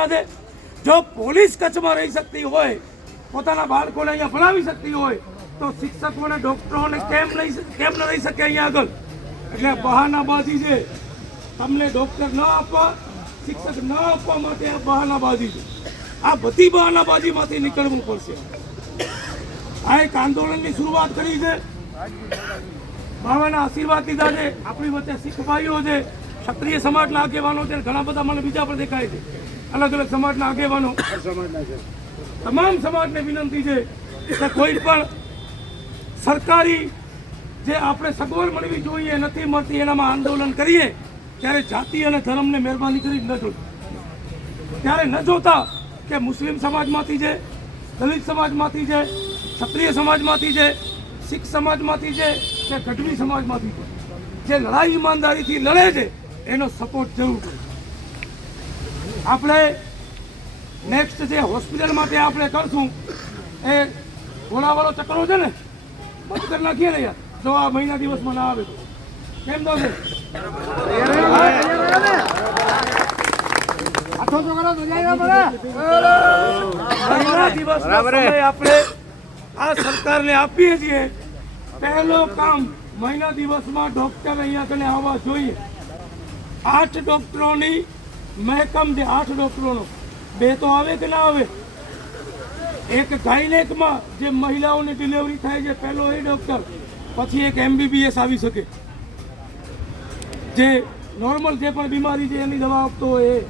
કરવાના છે? જો પોલીસ કચ્છમાં રહી શકતી હોય, પોતાના બાળકોને અહીંયા ભણાવી શકતી હોય, તો શિક્ષકોને ડોક્ટરોને કેમ ન રહી શકે અહીંયા આગળ? એટલે બહાનાબાજી છે. તમને ડોક્ટર ન આપવા, શિક્ષક ન આપવા માટે આ બહાનાબાજી છે. આ બધી બહાનાબાજીમાંથી નીકળવું પડશે. આ એક આંદોલનની શરૂઆત કરી છે. બાવાના આશીર્વાદ લીધા છે. આપણી વચ્ચે શીખ ભાઈઓ છે, ક્ષત્રિય સમાજના આગેવાનો છે, ઘણા બધા મને બીજા પણ દેખાય છે, અલગ અલગ સમાજના આગેવાનો. તમામ સમાજને વિનંતી છે કે કોઈ પણ સરકારી જે આપણે સગવડ મળવી જોઈએ નથી મળતી, એનામાં આંદોલન કરીએ ત્યારે જાતિ અને ધર્મને મહેરબાની કરી ન જોતા. ત્યારે ન જોતા કે મુસ્લિમ સમાજમાંથી છે, દલિત સમાજમાંથી છે, ક્ષત્રિય સમાજમાંથી છે, શીખ સમાજમાંથી છે કે ગઢવી સમાજમાંથી છે, જે લડાઈ ઈમાનદારીથી લડે છે એનો સપોર્ટ જરૂર કરે. આપણે નેક્સ્ટ જે હોસ્પિટલ માટે આપણે કરશું એ ઘોડાવાળો ચક્રો છે ને, બંધ કરી નાખીએ ને યાર, જો આ મહિના દિવસમાં ના આવે તો કેમ તો છે? આપણે આ સરકારને આપીએ છીએ. પહેલો કામ, મહિના દિવસમાં ડોક્ટર અહીંયા કને આવવા જોઈએ. 8 ડોક્ટરોની મહેકમ છે, 8 ડોક્ટરોનો. 2 તો આવે કે ના આવે? એક ગાયનેકમાં જે મહિલાઓની ડિલિવરી થાય છે પહેલો એ ડોક્ટર, પછી એક MBBS આવી શકે, જે નોર્મલ જે પણ બીમારી છે એની દવા આપતો હોય એ.